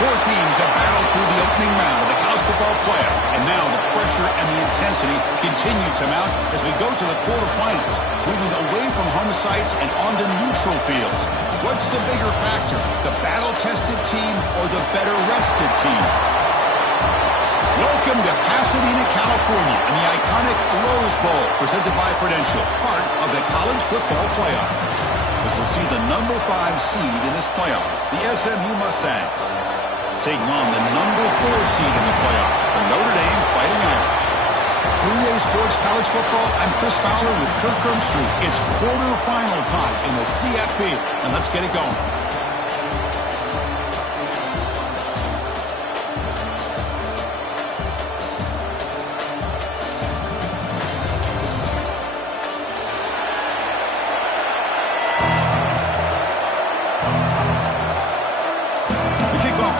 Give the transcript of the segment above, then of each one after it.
Four teams have battled through the opening round of the college football playoff, and now the pressure and the intensity continue to mount as we go to the quarterfinals, moving away from home sites and onto neutral fields. What's the bigger factor, the battle-tested team or the better-rested team? Welcome to Pasadena, California, in the iconic Rose Bowl, presented by Prudential, part of the college football playoff. As we'll see the number 5 seed in this playoff, the SMU Mustangs, taking on the number 4 seed in the playoff, the Notre Dame Fighting Irish. EA Sports College Football, I'm Chris Fowler with Kirk Street. It's quarterfinal time in the CFP, and let's get it going.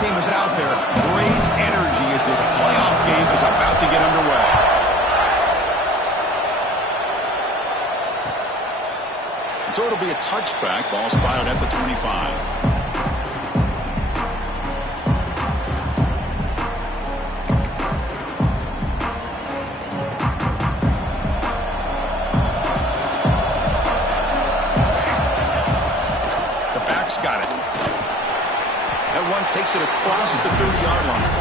Team is out there. Great energy as this playoff game is about to get underway. And so it'll be a touchback. Ball spotted at the 25. The back's got it. That one takes it across the 30-yard line.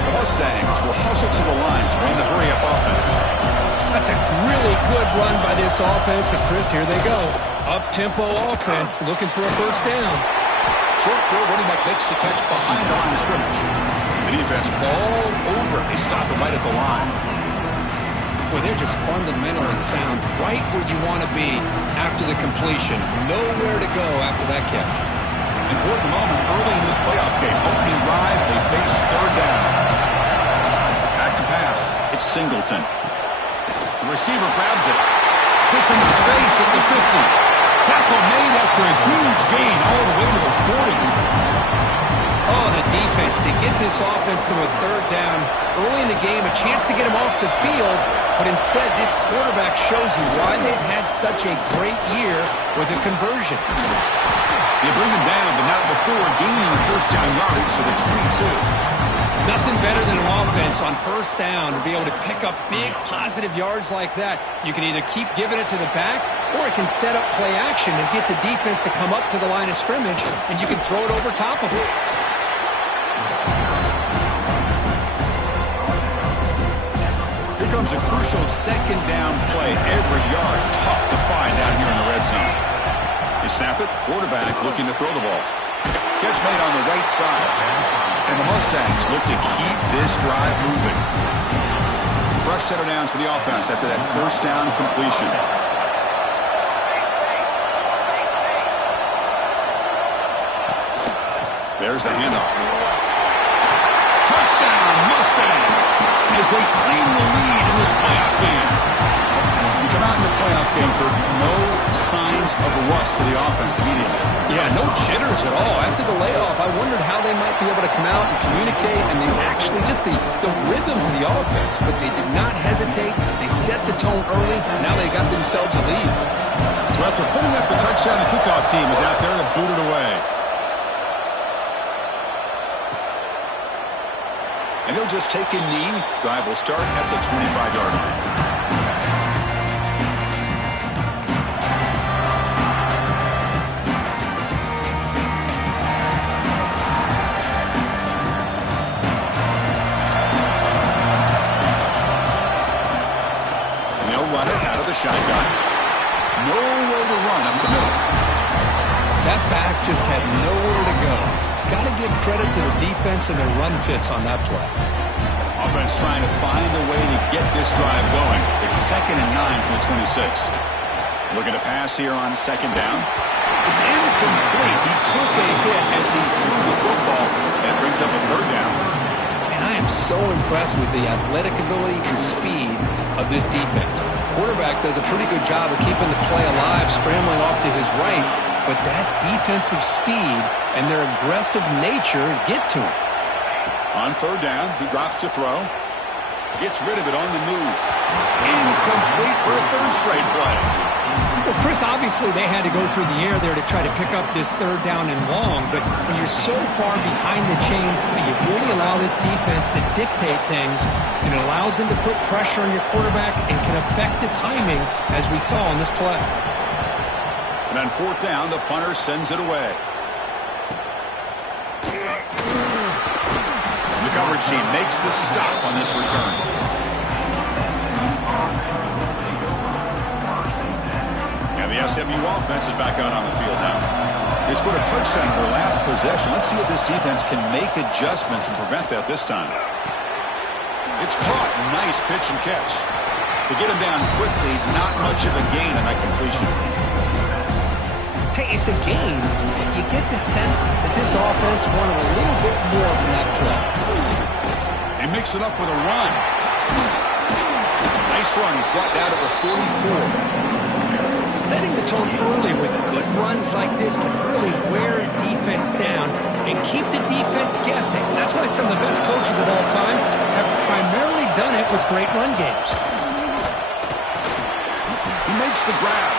The Mustangs will hustle to the line to run the hurry-up offense. That's a really good run by this offense. And, Chris, here they go. Up-tempo offense looking for a first down. Short throw, running back makes the catch behind the line of scrimmage. The defense all over. They stop it right at the line. Boy, they're just fundamentally sound. Right where you want to be after the completion. Nowhere to go after that catch. Important moment early in this playoff game. Opening drive, they face third down. Back to pass. It's Singleton. The receiver grabs it. Gets in space at the 50. Tackle made after a huge gain all the way to the 40. Oh, the defense. They get this offense to a third down early in the game. A chance to get him off the field. But instead, this quarterback shows you why they've had such a great year with a conversion. You bring them down, but not before gaining first down yardage to the 22. Nothing better than an offense on first down to be able to pick up big positive yards like that. You can either keep giving it to the back, or it can set up play action and get the defense to come up to the line of scrimmage, and you can throw it over top of it. Here comes a crucial second down play. Every yard tough to find out here in the red zone. They snap it. Quarterback looking to throw the ball. Catch made on the right side. And the Mustangs look to keep this drive moving. Fresh set of downs for the offense after that first down completion. There's the handoff. Touchdown, Mustangs, as they claim the lead in this playoff game. You come out in the playoff game for no signs of a rust for the offense immediately. Yeah, no jitters at all. After the layoff, I wondered how they might be able to come out and communicate, and they actually just the rhythm to the offense, but they did not hesitate. They set the tone early. Now they got themselves a lead. So after putting up the touchdown, the kickoff team is out there to boot it away. And he'll just take a knee. Drive will start at the 25-yard line. Shotgun. Nowhere to run up the middle. That back just had nowhere to go. Got to give credit to the defense and their run fits on that play. Offense trying to find a way to get this drive going. It's 2nd and 9 from the 26. Looking to pass here on second down. It's incomplete. He took a hit as he threw the football. That brings up a third down. And I am so impressed with the athletic ability and speed of this defense. Quarterback does a pretty good job of keeping the play alive, scrambling off to his right, but that defensive speed and their aggressive nature get to him. On third down, he drops to throw. Gets rid of it on the move. Incomplete for a third straight play. Well, Chris, obviously they had to go through the air there to try to pick up this third down and long, but when you're so far behind the chains, you really allow this defense to dictate things, and it allows them to put pressure on your quarterback and can affect the timing, as we saw on this play. And on fourth down, the punter sends it away. The coverage team makes the stop on this return. And the SMU offense is back out on the field now. They scored a touchdown in their last possession. Let's see if this defense can make adjustments and prevent that this time. It's caught. Nice pitch and catch. To get him down quickly, not much of a gain on that completion. Hey, it's a game, but you get the sense that this offense wanted a little bit more from that play. They mix it up with a run. Nice run. He's brought down to the 44. Setting the tone early with good runs like this can really wear a defense down and keep the defense guessing. That's why some of the best coaches of all time have primarily done it with great run games. He makes the grab.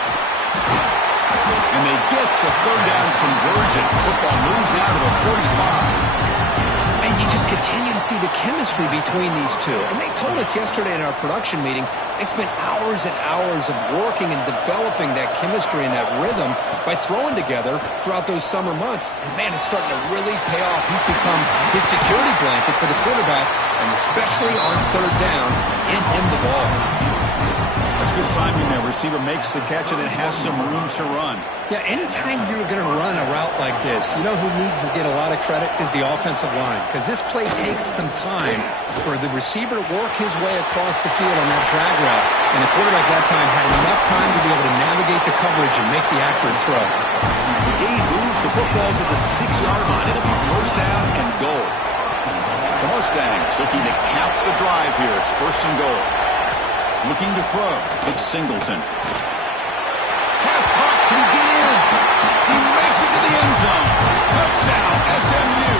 And they get the third down conversion. Football moves now to the 45. And you just continue to see the chemistry between these two. And they told us yesterday in our production meeting, they spent hours and hours of working and developing that chemistry and that rhythm by throwing together throughout those summer months. And, man, it's starting to really pay off. He's become his security blanket for the quarterback, and especially on third down, get him the ball. That's good timing there. Receiver makes the catch and then has some room to run. Yeah, anytime you're going to run a route like this, you know who needs to get a lot of credit is the offensive line, because this play takes some time for the receiver to work his way across the field on that drag route, and the quarterback that time had enough time to be able to navigate the coverage and make the accurate throw. The game moves the football to the 6-yard line. It'll be first down and goal. The Mustangs looking to cap the drive here. It's first and goal. Looking to throw. It's Singleton. Pass caught. Can he get in? He makes it to the end zone. Touchdown, SMU.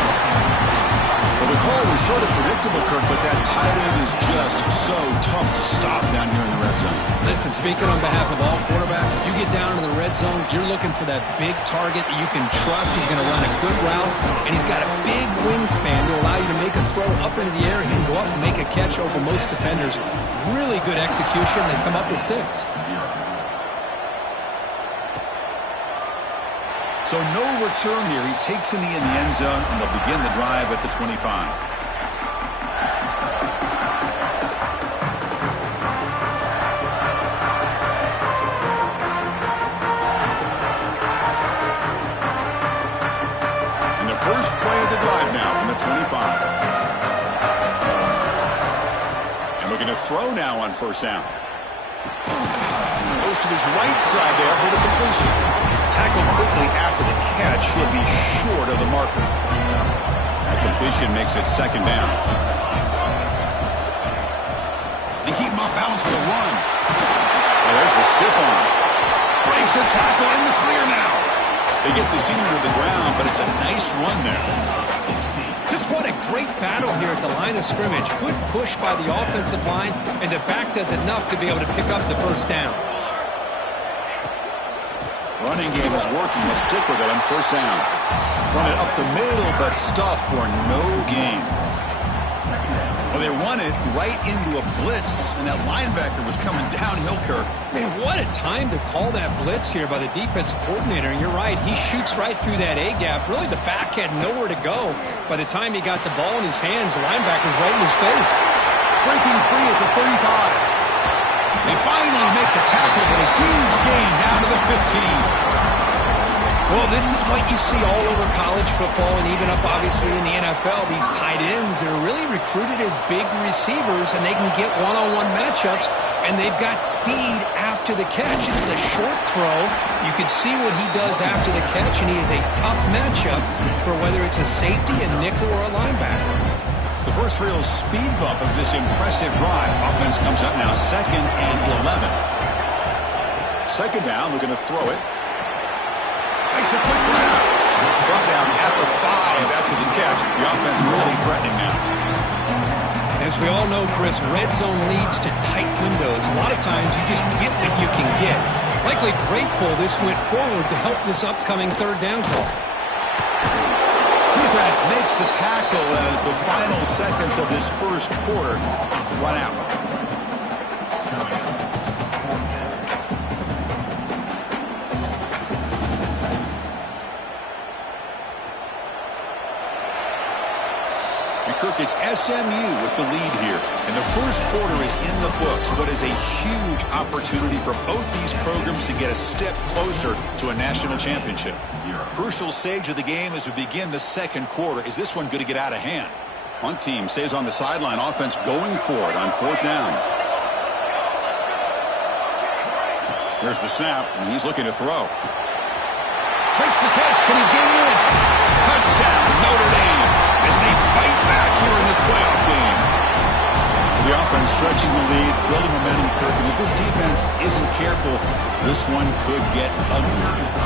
Well, the call was sort of predictable, Kirk, but that tight end is just so tough to stop down here in the red zone. Listen, speaking on behalf of all quarterbacks, you get down in the red zone, you're looking for that big target that you can trust. He's going to run a good route, and he's got a big wingspan to allow you to make a throw up into the air. He can go up and make a catch over most defenders. Really good execution. They come up with 6. So no return here. He takes a knee in the end zone, and they'll begin the drive at the 25. And the first play of the drive now from the 25. And we're going to throw now on first down. Goes to his right side there for the completion. Tackled quickly after the catch. He'll be short of the marker. That completion makes it second down. And keep him off balance for the run. Oh, there's the stiff arm. Breaks a tackle in the clear now. They get the senior to the ground, but it's a nice run there. Just what a great battle here at the line of scrimmage. Good push by the offensive line, and the back does enough to be able to pick up the first down. Running game is working. They'll stick with it on first down. Run it up the middle, but stuff for no gain. Well, they run it right into a blitz, and that linebacker was coming downhill, Kirk. Man, what a time to call that blitz here by the defensive coordinator. And you're right, he shoots right through that A-gap. Really, the back had nowhere to go. By the time he got the ball in his hands, the linebacker's right in his face. Breaking free at the 35. They finally make the tackle, but a huge gain down to the 15. Well, this is what you see all over college football and even up, obviously, in the NFL. These tight ends, they're really recruited as big receivers, and they can get one-on-one matchups, and they've got speed after the catch. This is a short throw. You can see what he does after the catch, and he is a tough matchup for whether it's a safety, a nickel, or a linebacker. The first real speed bump of this impressive drive. Offense comes up now, 2nd and 11. Second down, we're going to throw it. Makes a quick grab. Brought down at the 5 after the catch. The offense really threatening now. As we all know, Chris, red zone leads to tight windows. A lot of times you just get what you can get. Likely grateful this went forward to help this upcoming third down call. Defense makes the tackle as the final seconds of this first quarter run out. Kirk, it's SMU with the lead here. And the first quarter is in the books, but is a huge opportunity for both these programs to get a step closer to a national championship. Crucial stage of the game as we begin the second quarter. Is this one going to get out of hand? One team stays on the sideline. Offense going for it on fourth down. There's the snap, and he's looking to throw. Makes the catch. Can he get in? Touchdown, Notre Dame, as they fight back here in this playoff game. The offense stretching the lead, building momentum, Kirk, and if this defense isn't careful, this one could get ugly.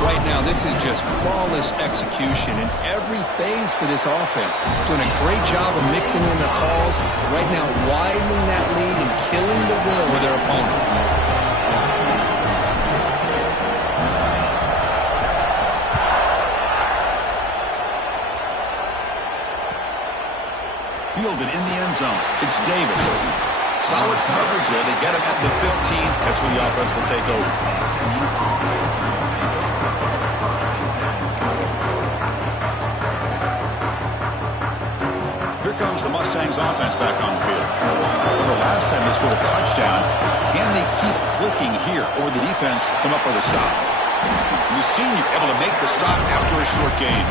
Right now, this is just flawless execution in every phase for this offense. Doing a great job of mixing in the calls. Right now, widening that lead and killing the will of their opponent. Fielded in the end zone. It's Davis. Solid coverage there. They get him at the 15. That's where the offense will take over. Here comes the Mustangs offense back on the field. Remember last time they scored a touchdown. Can they keep clicking here, or the defense come up with a stop? The senior able to make the stop after a short gain.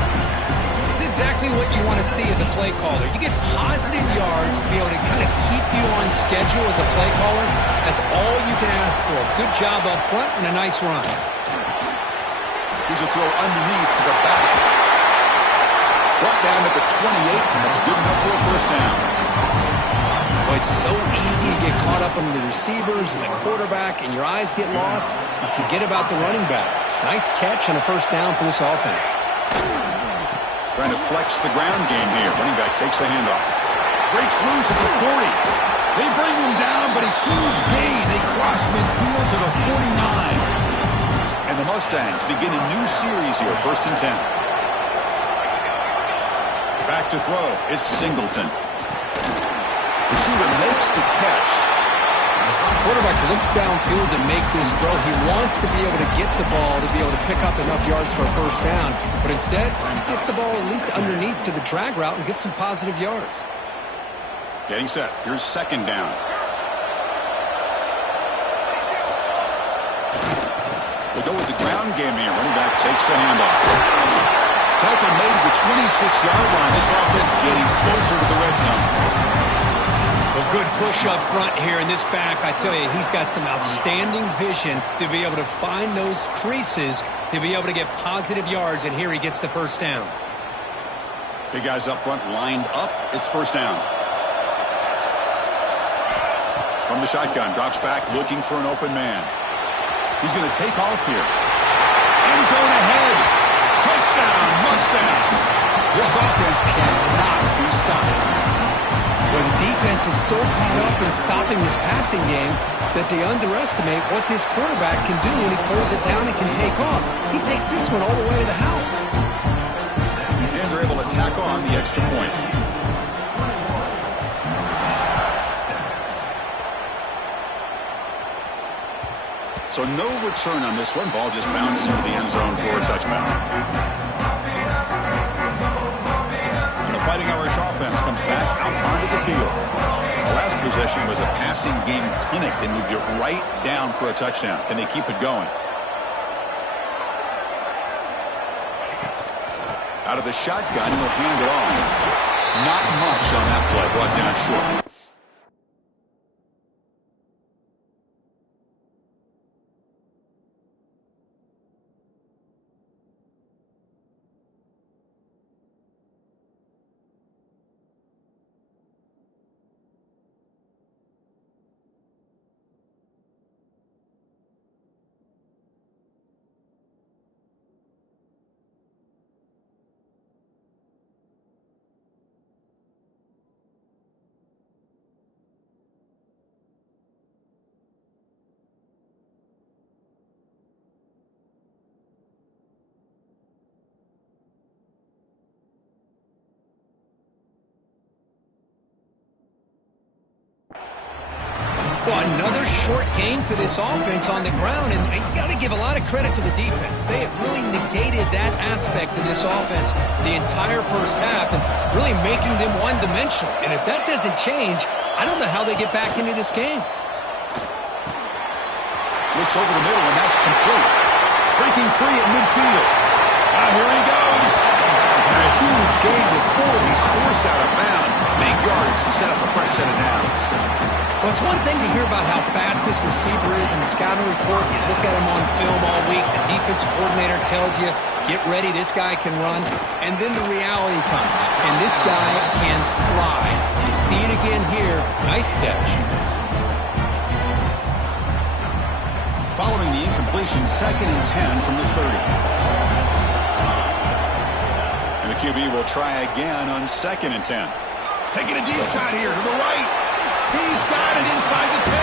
It's exactly what you want to see as a play caller. You get positive yards to be able to kind of keep you on schedule as a play caller. That's all you can ask for. Good job up front and a nice run. Here's a throw underneath to the back. Brought down at the 28, and that's good enough for a first down. Well, it's so easy to get caught up on the receivers and the quarterback, and your eyes get lost. You forget about the running back. Nice catch and a first down for this offense. Trying to flex the ground game here. Running back takes the handoff. Breaks loose at the 40. They bring him down, but a huge gain. They cross midfield to the 49. And the Mustangs begin a new series here. First and 10. Back to throw. It's Singleton. Receiver makes the catch. Quarterback looks downfield to make this throw. He wants to be able to get the ball to be able to pick up enough yards for a first down. But instead, gets the ball at least underneath to the drag route and gets some positive yards. Getting set. Here's second down. They go with the ground game here. Running back takes the handoff. Tackle made at the 26-yard line. This offense getting closer to the red zone. A good push up front here in this back. I tell you, he's got some outstanding vision to be able to find those creases to be able to get positive yards, and here he gets the first down. Big guys up front lined up. It's first down. From the shotgun, drops back looking for an open man. He's going to take off here. End zone ahead. Touchdown, Mustangs. This offense cannot be stopped. Well, the defense is so caught up in stopping this passing game that they underestimate what this quarterback can do when he pulls it down and can take off. He takes this one all the way to the house. And they're able to tack on the extra point. So no return on this one. Ball just bounces into the end zone for a touchback. And the Fighting Irish offense comes back out onto the field. The last possession was a passing game clinic. They moved it right down for a touchdown. Can they keep it going? Out of the shotgun, he'll hand it off. Not much on that play. Brought down short. Well, another short game for this offense on the ground, and you got to give a lot of credit to the defense. They have really negated that aspect of this offense the entire first half and really making them one-dimensional. And if that doesn't change, I don't know how they get back into this game. Looks over the middle, and that's complete. Breaking free at midfield. Now here he goes. And a huge gain before he's forced out of bounds. Big yards to set up a fresh set of downs. Well, it's one thing to hear about how fast this receiver is in the scouting report. You look at him on film all week. The defensive coordinator tells you, get ready, this guy can run. And then the reality comes, and this guy can fly. You see it again here. Nice catch. Following the incompletion, 2nd and 10 from the 30. And the QB will try again on 2nd and 10. Taking a deep shot here to the right. He's got it inside the 10.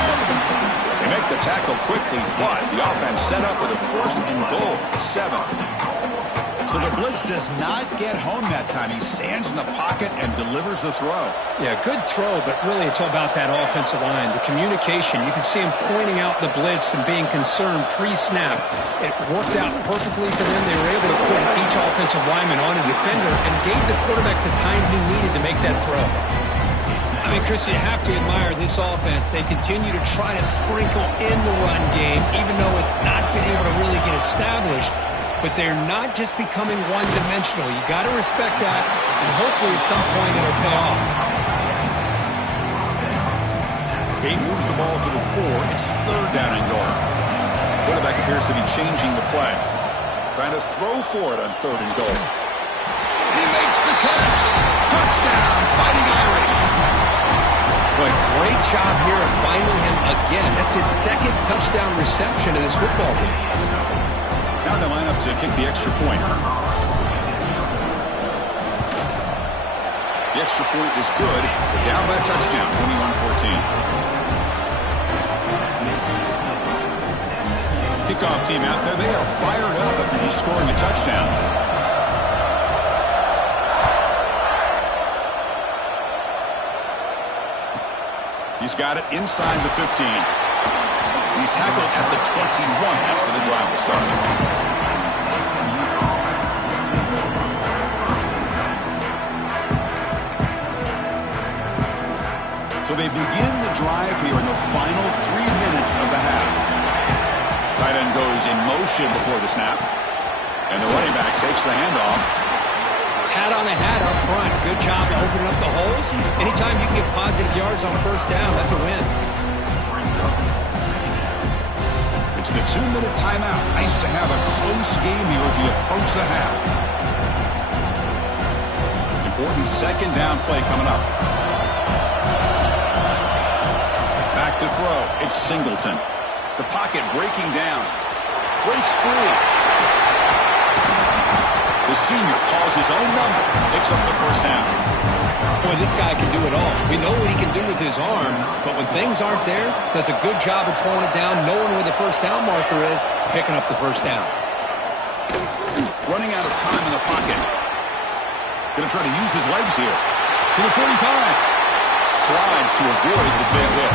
They make the tackle quickly, but the offense set up with a 1st and goal, 7. So the blitz does not get home that time. He stands in the pocket and delivers the throw. Yeah, good throw, but really it's all about that offensive line. The communication, you can see him pointing out the blitz and being concerned pre-snap. It worked out perfectly for them. They were able to put each offensive lineman on a defender and gave the quarterback the time he needed to make that throw. I mean, Chris, you have to admire this offense. They continue to try to sprinkle in the run game, even though it's not been able to really get established. But they're not just becoming one-dimensional. You got to respect that, and hopefully at some point it'll pay off. He moves the ball to the 4. It's 3rd down and goal. Quarterback appears to be changing the play. Trying to throw for it on 3rd and goal. He makes the catch. Touchdown, Fighting Irish. Boy, great job here of finding him again. That's his 2nd touchdown reception of this football game. Now they line up to kick the extra point. The extra point is good. They're down by a touchdown, 21-14. Kickoff team out there. They are fired up after just scoring a touchdown. He's got it inside the 15. He's tackled at the 21. That's where the drive will start. So they begin the drive here in the final 3 minutes of the half. Tight end goes in motion before the snap. And the running back takes the handoff. Hat on a hat up front. Good job of opening up the holes. Anytime you can get positive yards on 1st down, that's a win. It's the 2-minute timeout. Nice to have a close game here as we approach the half. Important 2nd down play coming up. Back to throw. It's Singleton. The pocket breaking down. Breaks free. The senior calls his own number. Picks up the 1st down. Boy, this guy can do it all. We know what he can do with his arm, but when things aren't there, does a good job of pulling it down, knowing where the 1st down marker is, picking up the 1st down. Running out of time in the pocket. Going to try to use his legs here. To the 45. Slides to avoid the big hit.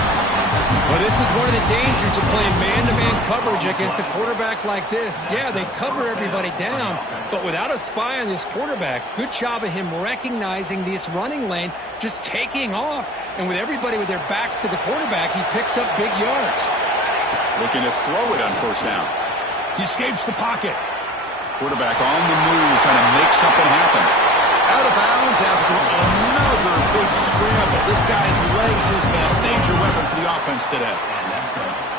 Well, this is one of the dangers of playing man-to-man coverage against a quarterback like this. Yeah, they cover everybody down, but without a spy on this quarterback, good job of him recognizing this running lane, just taking off, and with everybody with their backs to the quarterback, he picks up big yards. Looking to throw it on 1st down. He escapes the pocket. Quarterback on the move, trying to make something happen. Out of bounds after another big scramble. This guy's legs has been a major weapon for the offense today.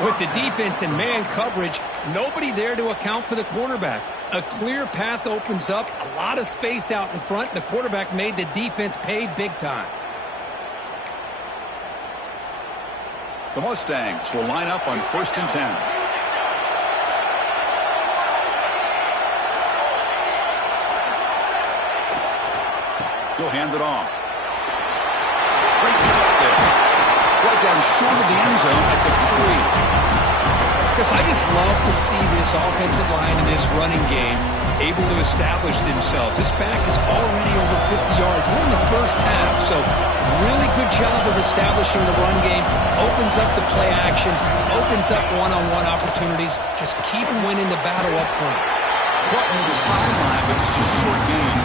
With the defense and man coverage, nobody there to account for the quarterback. A clear path opens up, a lot of space out in front. The quarterback made the defense pay big time. The Mustangs will line up on 1st and 10. He'll hand it off. Great up there. Right down short of the end zone at the 3. Chris, I just love to see this offensive line and this running game able to establish themselves. This back is already over 50 yards. We're in the first half, so really good job of establishing the run game. Opens up the play action, opens up one-on-one opportunities. Just keep winning the battle up front. Caught near the sideline, but just a short gain.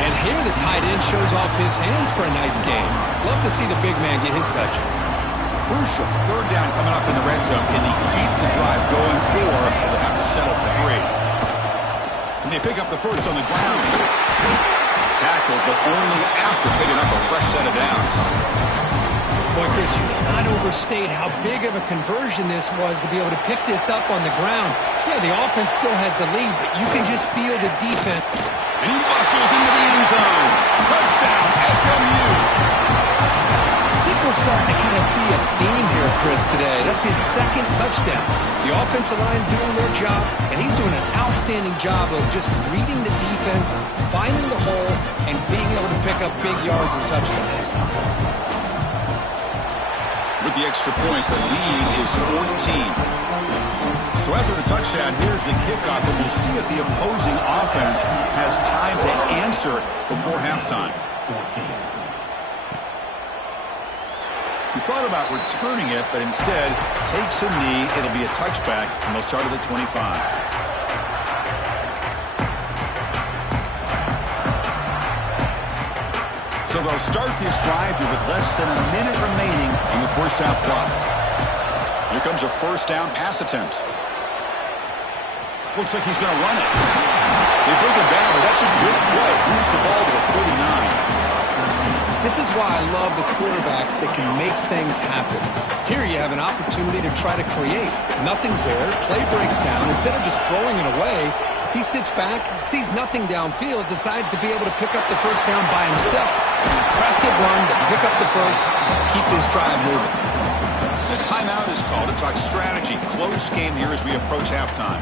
And here the tight end shows off his hands for a nice gain. Love to see the big man get his touches. Crucial. Third down coming up in the red zone. Can they keep the drive going, or will they have to settle for 3? Can they pick up the first on the ground? Tackled, but only after picking up a fresh set of downs. Boy, Chris, you cannot overstate how big of a conversion this was to be able to pick this up on the ground. Yeah, the offense still has the lead, but you can just feel the defense. And he muscles into the end zone. Touchdown, SMU. I think we're starting to kind of see a theme here, Chris, today. That's his second touchdown. The offensive line doing their job, and he's doing an outstanding job of just reading the defense, finding the hole, and being able to pick up big yards and touchdowns. With the extra point, the lead is 14. So after the touchdown, here's the kickoff, and we'll see if the opposing offense has time to answer before halftime. He thought about returning it, but instead takes a knee. It'll be a touchback, and they'll start at the 25. So they'll start this drive here with less than a minute remaining on the first half clock. Here comes a first down pass attempt. Looks like he's going to run it. They bring it down, but that's a good play. Moves the ball to the 39. This is why I love the quarterbacks that can make things happen. Here you have an opportunity to try to create. Nothing's there. Play breaks down. Instead of just throwing it away, he sits back, sees nothing downfield, decides to be able to pick up the first down by himself. Impressive run to pick up the first, keep this drive moving. The timeout is called to talk strategy. Close game here as we approach halftime.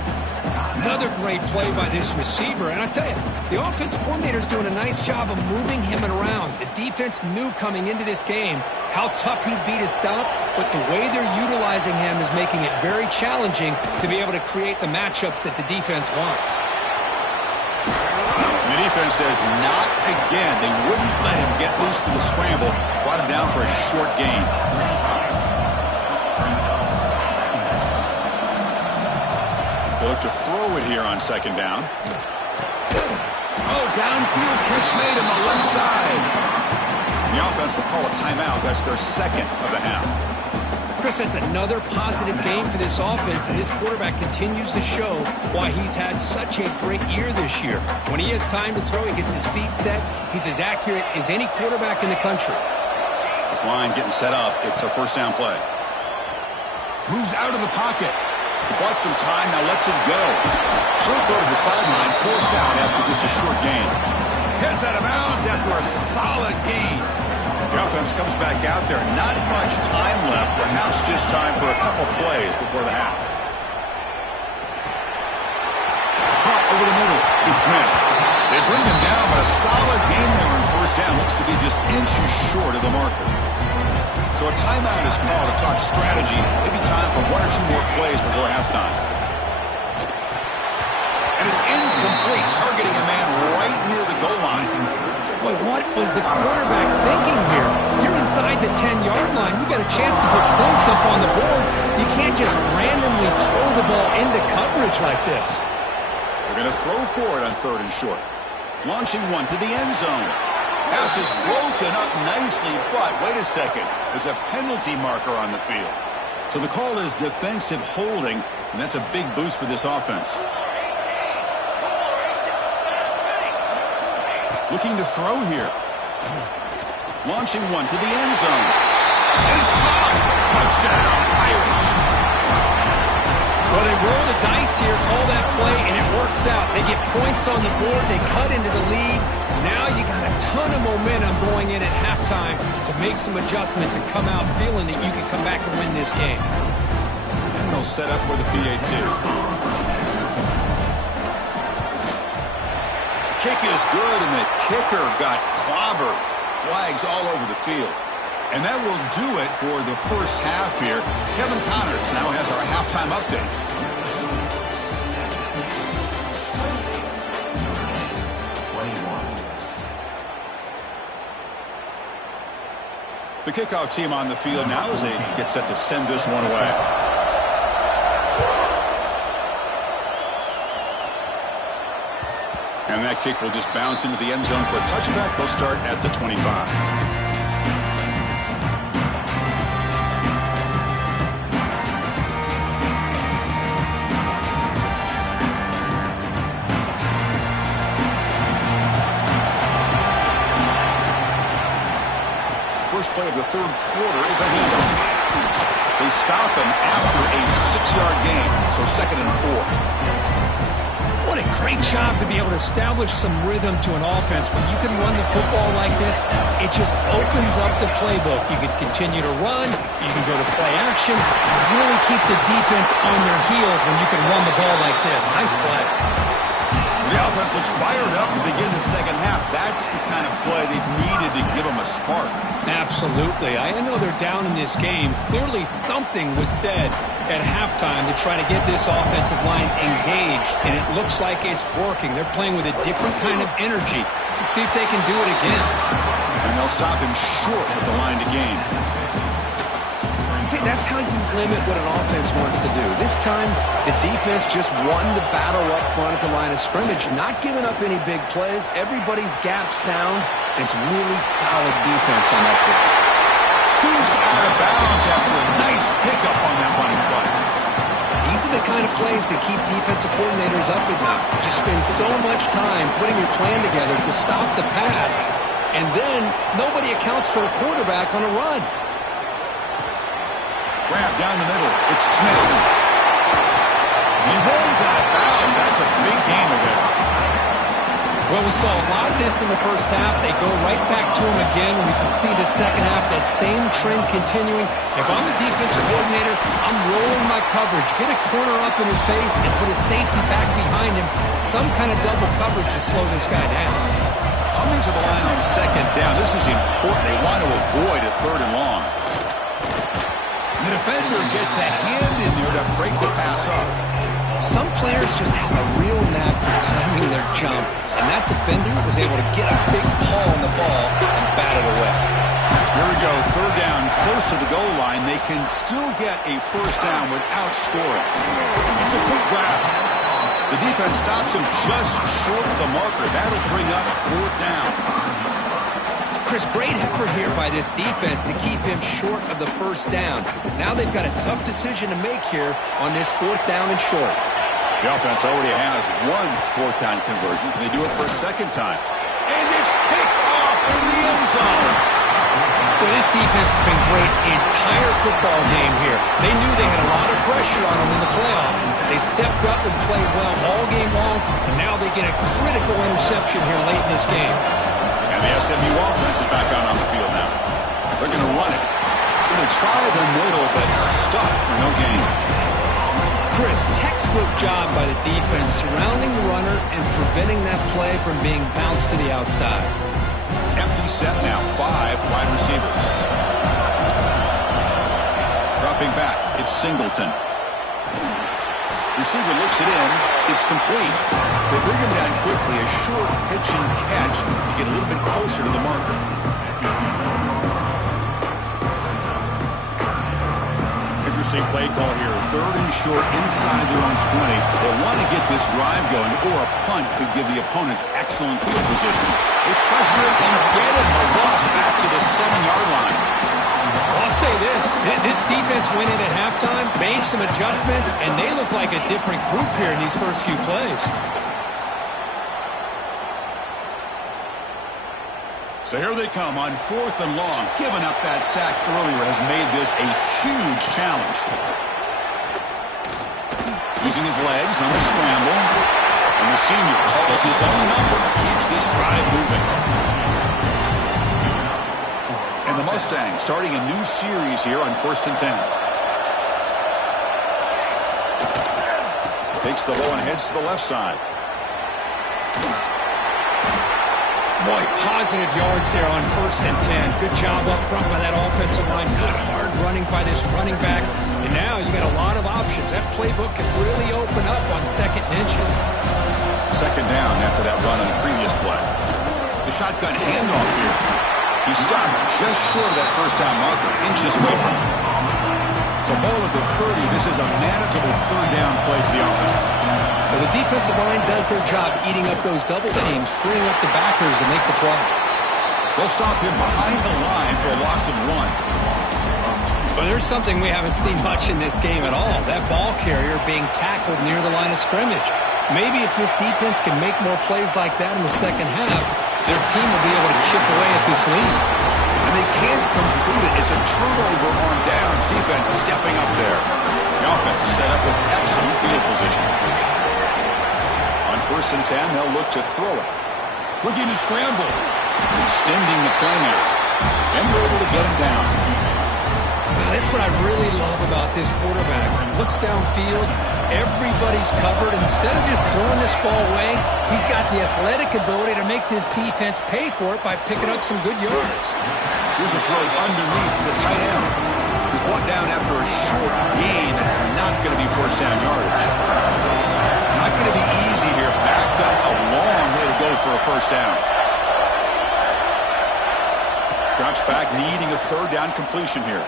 Another great play by this receiver. And I tell you, the offensive coordinator is doing a nice job of moving him around. The defense knew coming into this game how tough he'd be to stop, but the way they're utilizing him is making it very challenging to be able to create the matchups that the defense wants. The defense says not again. They wouldn't let him get loose for the scramble. Brought him down for a short gain. They look to throw it here on second down. Oh, downfield catch made on the left side. The offense will call a timeout. That's their second of the half. Chris, that's another positive game for this offense, and this quarterback continues to show why he's had such a great year this year. When he has time to throw, he gets his feet set. He's as accurate as any quarterback in the country. This line getting set up. It's a first down play. Moves out of the pocket. He bought some time, now lets it go. Short throw to the sideline, forced out after just a short gain. Heads out of bounds after a solid gain. The offense comes back out there. Not much time left, perhaps just time for a couple plays before the half. Caught over the middle. It's Smith. They bring him down, but a solid gain there on first down. Looks to be just inches short of the marker. So a timeout is called to talk strategy. Maybe time for one or two more plays before halftime. And it's incomplete, targeting a man right near the goal line. Boy, what was the quarterback thinking here? You're inside the 10-yard line. You got a chance to put points up on the board. You can't just randomly throw the ball into coverage like this. They're going to throw for it on third and short. Launching one to the end zone. Pass is broken up nicely, but wait a second. There's a penalty marker on the field. So the call is defensive holding, and that's a big boost for this offense. Looking to throw here. Launching one to the end zone. And it's caught. Touchdown, Irish. Well, they roll the dice here, call that play, and it works out. They get points on the board. They cut into the lead. Now you got a ton of momentum going in at halftime to make some adjustments and come out feeling that you can come back and win this game. And they'll set up for the PAT. Kick is good, and the kicker got clobbered. Flags all over the field. And that will do it for the first half here. Kevin Connors now has our halftime update. The kickoff team on the field now as they get set to send this one away. And that kick will just bounce into the end zone for a touchback. They'll start at the 25. First play of the third quarter is a handoff. They stop him after a 6-yard gain, so 2nd and 4. What a great job to be able to establish some rhythm to an offense. When you can run the football like this, it just opens up the playbook. You can continue to run, you can go to play action, and really keep the defense on their heels when you can run the ball like this. Nice play. The offense looks fired up to begin the second half. That's the kind of play they've needed to give them a spark. Absolutely. I know they're down in this game. Clearly something was said at halftime to try to get this offensive line engaged, and it looks like it's working. They're playing with a different kind of energy. Let's see if they can do it again. And they'll stop him short of the line to gain. See, that's how you limit what an offense wants to do. This time, the defense just won the battle up front at the line of scrimmage, not giving up any big plays. Everybody's gap sound. It's really solid defense on that play. Scoots out of bounds after a nice pickup on that running play. These are the kind of plays that keep defensive coordinators up at night. You spend so much time putting your plan together to stop the pass, and then nobody accounts for the quarterback on a run. Grab down the middle. It's Smith. He runs out of bounds. That's a big gainer there. Well, we saw a lot of this in the first half. They go right back to him again, and we can see the second half, that same trend continuing. If I'm the defensive coordinator, I'm rolling my coverage. Get a corner up in his face and put a safety back behind him. Some kind of double coverage to slow this guy down. Coming to the line on second down. This is important. They want to avoid a 3rd and long. The defender gets a hand in there to break the pass up. Some players just have a real knack for timing their jump, and that defender was able to get a big paw on the ball and bat it away. Here we go, 3rd down, close to the goal line. They can still get a first down without scoring. It's a quick grab. The defense stops him just short of the marker. That'll bring up 4th down. Chris, great effort here by this defense to keep him short of the first down. Now they've got a tough decision to make here on this 4th down and short. The offense already has one 4th down conversion. Can they do it for a second time? And it's picked off in the end zone. Well, this defense has been great the entire football game here. They knew they had a lot of pressure on them in the playoff. They stepped up and played well all game long, and now they get a critical interception here late in this game. And the SMU offense is back out on the field now. They're going to run it. Going to try the middle, but stuck for no gain. Chris, textbook job by the defense surrounding the runner and preventing that play from being bounced to the outside. Empty set now, 5 wide receivers. Dropping back, it's Singleton. Receiver looks it in. It's complete. They bring him down quickly. A short pitch and catch to get a little bit closer to the marker. Interesting play call here. 3rd and short inside their own 20. They'll want to get this drive going, or a punt could give the opponents excellent field position. They pressure it and get it. A loss back to the 7-yard line. I'll say this defense went in at halftime, made some adjustments, and they look like a different group here in these first few plays. So here they come on 4th and long. Giving up that sack earlier has made this a huge challenge. Using his legs on the scramble. And the senior calls his own number, keeps this drive moving. And the Mustangs starting a new series here on 1st and 10. Takes the ball and heads to the left side. Boy, positive yards there on 1st and 10. Good job up front by that offensive line. Good hard running by this running back. And now you got a lot of options. That playbook can really open up on 2nd and inches. 2nd down after that run on the previous play. The shotgun handoff here. He stopped just short of that 1st down marker, inches away from him. So ball at the 30. This is a manageable 3rd down play for the offense. Well, the defensive line does their job eating up those double teams, freeing up the backers to make the play. They'll stop him behind the line for a loss of 1. Well, there's something we haven't seen much in this game at all. That ball carrier being tackled near the line of scrimmage. Maybe if this defense can make more plays like that in the 2nd half, their team will be able to chip away at this lead. And they can't complete it. It's a turnover on downs. Defense stepping up there. The offense is set up with excellent field position. On 1st and 10, they'll look to throw it. Looking to scramble. Extending the play here. And they're able to get him down. That's what I really love about this quarterback. He looks downfield, everybody's covered. Instead of just throwing this ball away, he's got the athletic ability to make this defense pay for it by picking up some good yards. Here's a throw underneath to the tight end. He's brought down after a short gain that's not going to be 1st down yardage. Not going to be easy here. Backed up a long way to go for a 1st down. Drops back, needing a 3rd down completion here.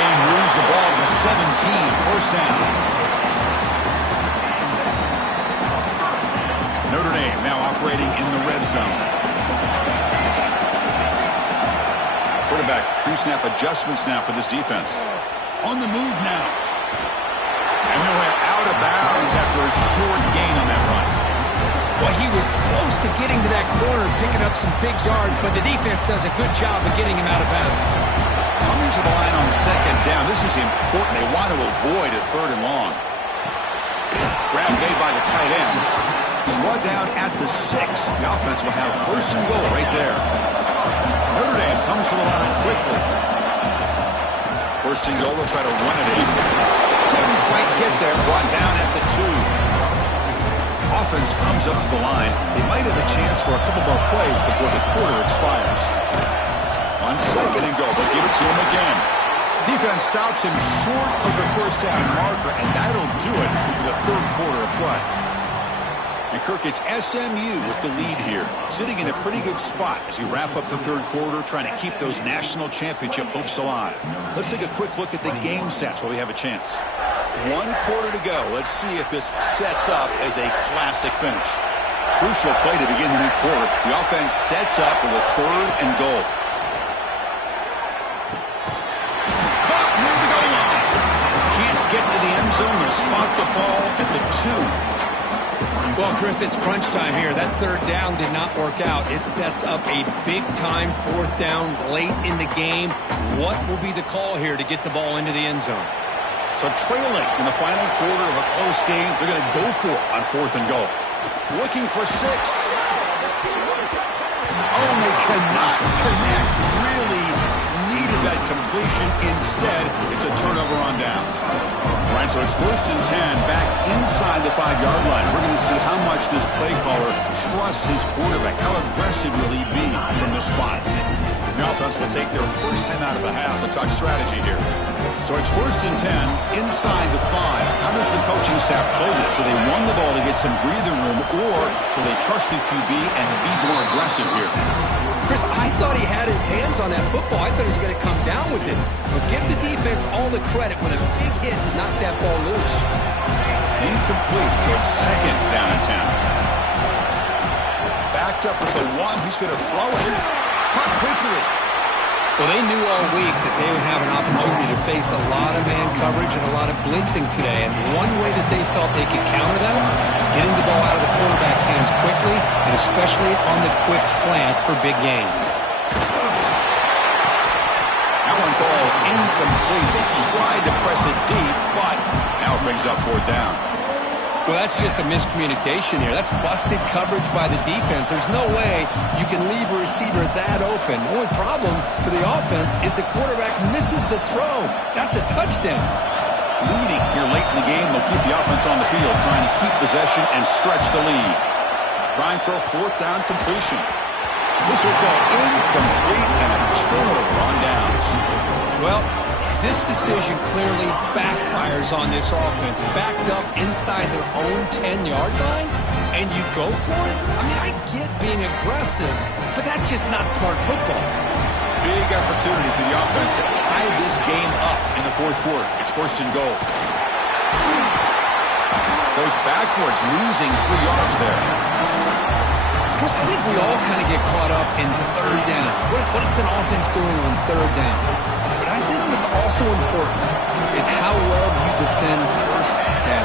Moves the ball to the 17, 1st down. Notre Dame now operating in the red zone. Quarterback pre-snap adjustments now for this defense. On the move now. And they went out of bounds after a short gain on that run. Well, he was close to getting to that corner, picking up some big yards, but the defense does a good job of getting him out of bounds. Coming to the line on 2nd down. This is important. They want to avoid a 3rd and long. Grab made by the tight end. He's brought down at the 6. The offense will have 1st and goal right there. Notre Dame comes to the line quickly. 1st and goal. They'll try to run it in. Couldn't quite get there. Brought down at the 2. Offense comes up to the line. They might have a chance for a couple more plays before the quarter expires. On 2nd and goal, they'll give it to him again. Defense stops him short of the 1st down marker, and that'll do it for the 3rd quarter of play. And Kirk, it's SMU with the lead here, sitting in a pretty good spot as we wrap up the 3rd quarter, trying to keep those national championship hopes alive. Let's take a quick look at the game sets while we have a chance. 1 quarter to go. Let's see if this sets up as a classic finish. Crucial play to begin the new quarter. The offense sets up with a 3rd and goal. Get to the end zone, they'll spot the ball at the 2. Well, Chris, it's crunch time here. That 3rd down did not work out. It sets up a big-time 4th down late in the game. What will be the call here to get the ball into the end zone? So trailing in the final quarter of a close game, they're going to go for it on 4th and goal. Looking for 6. Oh, they cannot connect. Really needed that completion. Instead, it's a turnover on downs. Right, so it's 1st and 10 back inside the 5-yard line. We're going to see how much this play caller trusts his quarterback. How aggressive will he be from this spot? The offense will take their first time out of the half and talk strategy here. So it's 1st and 10 inside the 5. How does the coaching staff play this? So they run the ball to get some breathing room, or will they trust the QB and be more aggressive here? Chris, I thought he had his hands on that football. I thought he was going to come down with it. But give the defense all the credit with a big hit to knock that ball loose. Incomplete, so it's 2nd down and 10. Backed up with the 1. He's going to throw it. Caught quickly. Well, they knew all week that they would have an opportunity to face a lot of man coverage and a lot of blitzing today. And one way that they felt they could counter that, getting the ball out of the quarterback's hands quickly, and especially on the quick slants for big gains. That one falls incomplete. They tried to press it deep, but now it brings up 4th down. Well, that's just a miscommunication here. That's busted coverage by the defense. There's no way you can leave a receiver that open. The only problem for the offense is the quarterback misses the throw. That's a touchdown. Leading here late in the game, they'll keep the offense on the field, trying to keep possession and stretch the lead. trying for a fourth down completion. This will go incomplete and a turnover on downs. Well, this decision clearly backfires on this offense. Backed up inside their own 10-yard line, and you go for it? I mean, I get being aggressive, but that's just not smart football. Big opportunity for the offense to tie this game up in the fourth quarter. It's first and goal. Goes backwards, losing 3 yards there. Chris, I think we all kind of get caught up in third down. What is an offense doing on third down? But I think what's also important is how well you defend first down.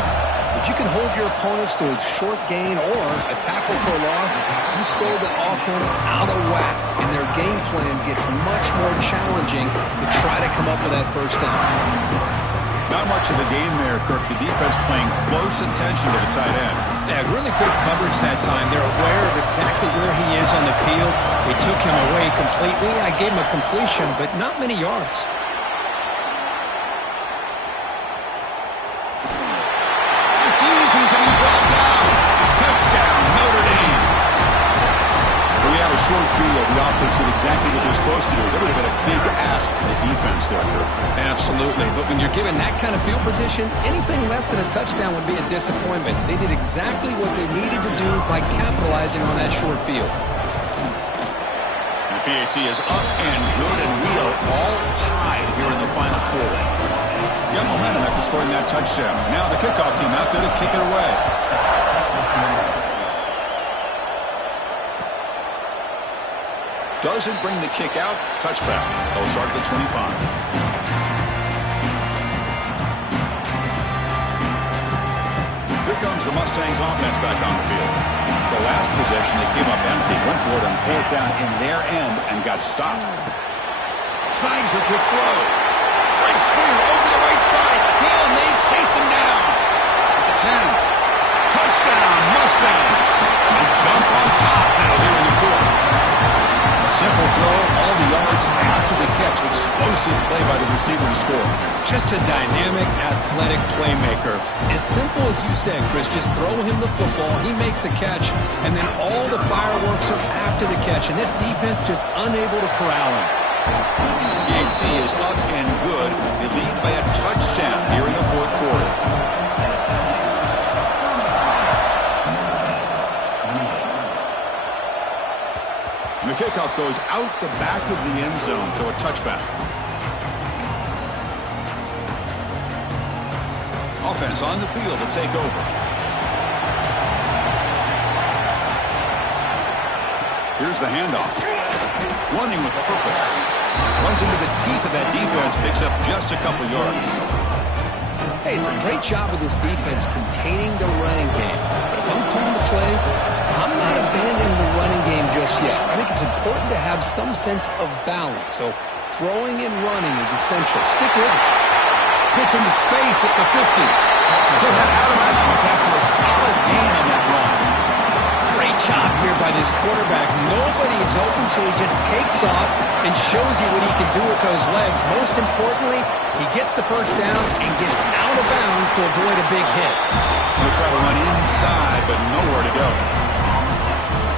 If you can hold your opponents to a short gain or a tackle for a loss, you throw the offense out of whack, and their game plan gets much more challenging to try to come up with that first down. Not much of a gain there, Kirk. The defense paying close attention to the tight end. Yeah, really good coverage that time. They're aware of exactly where he is on the field. They took him away completely. I gave him a completion, but not many yards. Refusing to be brought down. Touchdown, Notre Dame. We have a short field. The offense did exactly what they're supposed to do. That would have been a big ask for the defense there, Kirk. Absolutely. But when you're given that kind of field position, anything less than a touchdown would be a disappointment. They did exactly what they needed to do by capitalizing on that short field. The PAT is up and good, and we are all tied here in the final quarter. Young momentum after scoring that touchdown. Now the kickoff team out there to kick it away. Doesn't bring the kick out. Touchback. They'll start at the 25. Here comes the Mustangs offense back on the field. The last possession, they came up empty, went for it on fourth down in their end and got stopped. Snides a quick throw. Great spear over the right side. Hill, and they chase him down. At the 10. Touchdown, Mustangs. They jump on top now here in the fourth. Simple throw, all the yards after the catch. Explosive play by the receiver to score. Just a dynamic, athletic playmaker. As simple as you said, Chris, just throw him the football, he makes the catch, and then all the fireworks are after the catch, and this defense just unable to corral him. Ncaa is up and good. They lead by a touchdown here in the fourth quarter. And the kickoff goes out the back of the end zone, so a touchback. Offense on the field to take over. Here's the handoff. Running with purpose. Runs into the teeth of that defense, picks up just a couple yards. Hey, it's a great job of this defense containing the running game. But if I'm calling the plays, I'm not abandoning the running game just yet. I think it's important to have some sense of balance. So throwing and running is essential. Stick with it. Hits into space at the 50. He'll head out of bounds after a solid gain on that run. Great job here by this quarterback. Nobody is open, so he just takes off and shows you what he can do with those legs. Most importantly, he gets the first down and gets out of bounds to avoid a big hit. He'll try to run inside, but nowhere to go.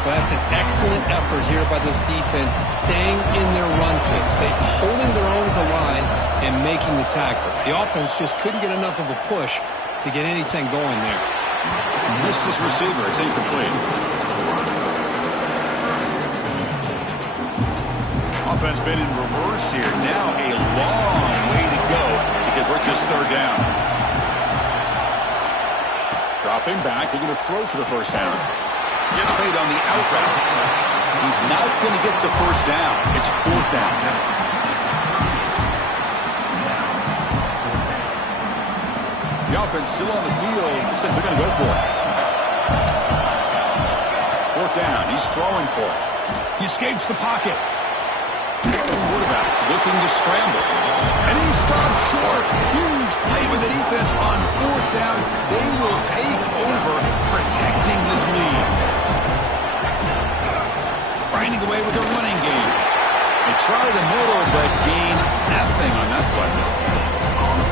Well, that's an excellent effort here by this defense, staying in their run fits. They're holding their own at the line and making the tackle. The offense just couldn't get enough of a push to get anything going there. Missed his receiver. It's incomplete. Offense been in reverse here. Now a long way to go to convert this third down. Dropping back. They're going to throw for the first down. Gets made on the out route. He's not going to get the first down. It's fourth down. The offense still on the field. Looks like they're going to go for it. Fourth down. He's throwing for it. He escapes the pocket. Quarterback looking to scramble. And he stops short. Huge play by the defense on fourth down. They will take over, protecting this lead. Grinding away with their running game. They try the middle, but gain nothing on that play.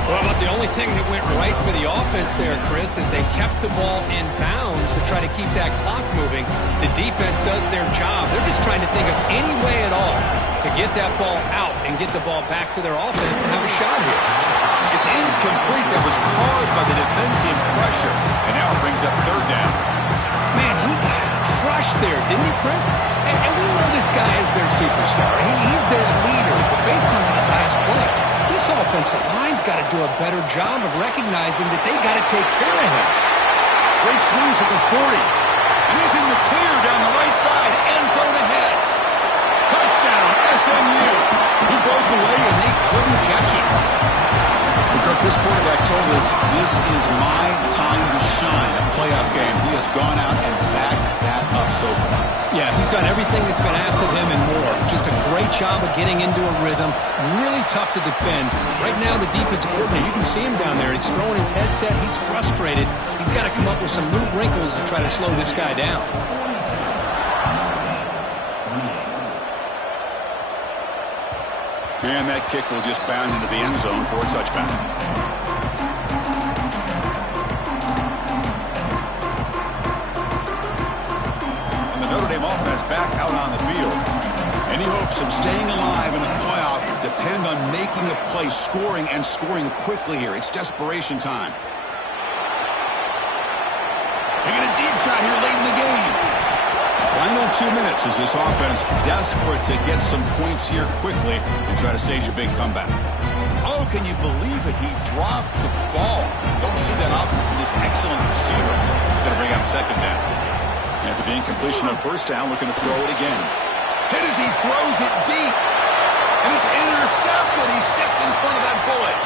Well, but the only thing that went right for the offense there, Chris, is they kept the ball in bounds to try to keep that clock moving. The defense does their job. They're just trying to think of any way at all to get that ball out and get the ball back to their offense to have a shot here. It's incomplete. That was caused by the defensive pressure. And now it brings up third down. Man, he got crushed there, didn't he, Chris? And we know this guy is their superstar. He's their leader. But based on that last play, this offensive line's got to do a better job of recognizing that they got to take care of him. Breaks loose at the 40. And he's in the clear down the right side. End zone ahead. Touchdown, SMU. He broke away and they couldn't catch him. Cook, this quarterback told us this is my time to shine. A playoff game. He has gone out and backed that up so far. Yeah, he's done everything that's been asked of him and more. Just a great job of getting into a rhythm. Really tough to defend. Right now, the defensive coordinator, you can see him down there. He's throwing his headset. He's frustrated. He's got to come up with some little wrinkles to try to slow this guy down. And that kick will just bound into the end zone for a touchback. And the Notre Dame offense back out on the field. Any hopes of staying alive in a playoff depend on making a play, scoring, and scoring quickly here. It's desperation time. Taking a deep shot here late in the game. Final 2 minutes as this offense desperate to get some points here quickly and try to stage a big comeback. Oh, can you believe it? He dropped the ball. Don't see that often from this excellent receiver. He's going to bring up second down. And after the incompletion of first down, looking to throw it again. Hit as he throws it deep. And it's intercepted. He stepped in front of that bullet.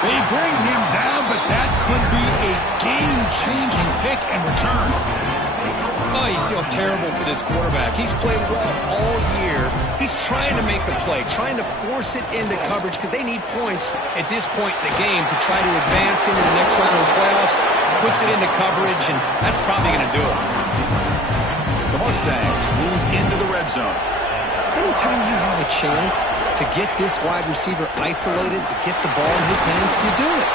They bring him down, but that could be a game-changing pick and return. Oh, you feel terrible for this quarterback. He's played well all year. He's trying to make the play, trying to force it into coverage because they need points at this point in the game to try to advance into the next round of the playoffs. Puts it into coverage, and that's probably going to do it. The Mustangs move into the red zone. Anytime you have a chance to get this wide receiver isolated, to get the ball in his hands, you do it.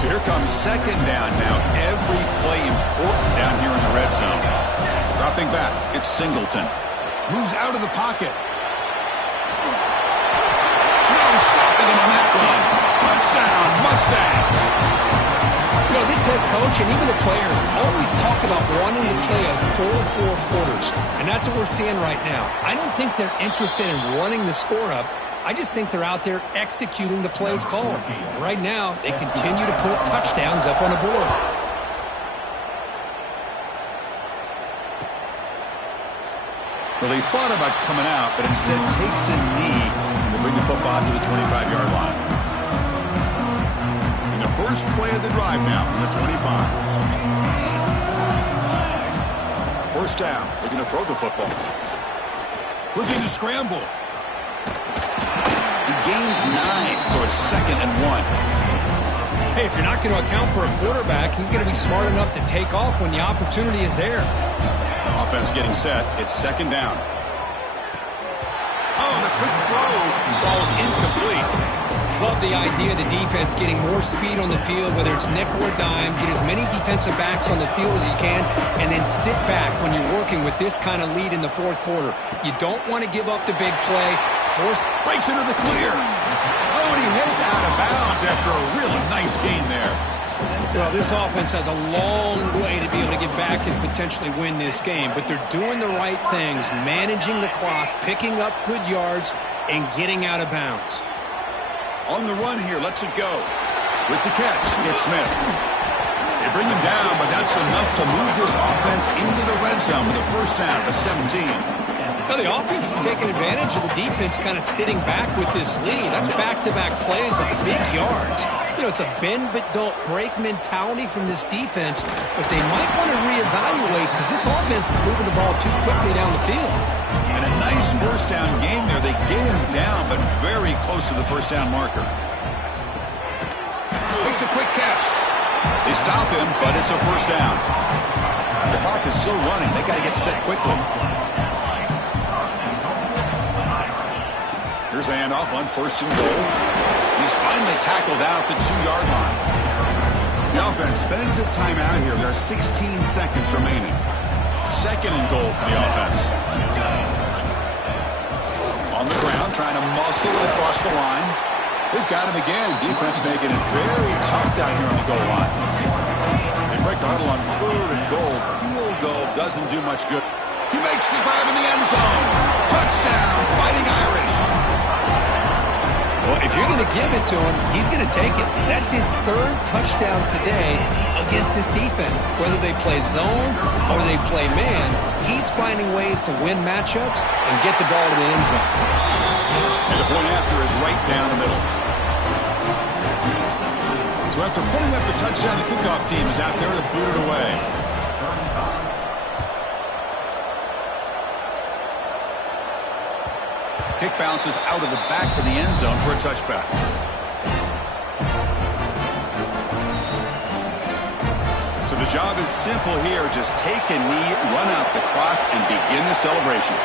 So here comes second down now. Every play important down here in the red zone. Dropping back, it's Singleton. Moves out of the pocket. No stopping him on that run. Touchdown, Mustangs. You know, this head coach and even the players always talk about wanting to play a full 4 quarters, and that's what we're seeing right now. I don't think they're interested in running the score up. I just think they're out there executing the plays called. And right now, they continue to put touchdowns up on the board. Well, he thought about coming out, but instead takes a knee to bring the football to the 25-yard line. First play of the drive now from the 25. First down. Looking to throw the football. Looking to scramble. He gains 9, so it's 2nd and 1. Hey, if you're not going to account for a quarterback, he's going to be smart enough to take off when the opportunity is there. Offense getting set. It's 2nd down. Oh, the quick throw falls incomplete. Love the idea of the defense getting more speed on the field, whether it's nickel or dime, get as many defensive backs on the field as you can, and then sit back when you're working with this kind of lead in the 4th quarter. You don't want to give up the big play. Force breaks into the clear. Oh, and he heads out of bounds after a really nice gain there. Well, this offense has a long way to be able to get back and potentially win this game, but they're doing the right things, managing the clock, picking up good yards, and getting out of bounds. On the run here, lets it go. With the catch, it's Smith. They bring him down, but that's enough to move this offense into the red zone with a first down to 17. Now, the offense is taking advantage of the defense kind of sitting back with this lead. That's back-to-back plays of big yards. You know, it's a bend-but-don't-break mentality from this defense, but they might want to reevaluate because this offense is moving the ball too quickly down the field. And a nice first down game there. They get him down, but very close to the first down marker. Makes a quick catch. They stop him, but it's a first down. The clock is still running. They got to get set quickly. Here's the handoff on 1st and goal. He's finally tackled out the 2-yard line. The offense spends a timeout here. There are 16 seconds remaining. 2nd and goal for the offense. On the ground, trying to muscle it across the line. They've got him again. Defense making it very tough down here on the goal line. They break the huddle on 3rd and goal. Field goal doesn't do much good. He makes the grab in the end zone. Touchdown, Fighting Irish. Well, if you're going to give it to him, he's going to take it. That's his 3rd touchdown today against this defense. Whether they play zone or they play man, he's finding ways to win matchups and get the ball to the end zone. And the point after is right down the middle. So after putting up the touchdown, the kickoff team is out there to boot it away. Kick bounces out of the back of the end zone for a touchback. So the job is simple here. Just take a knee, run out the clock, and begin the celebration.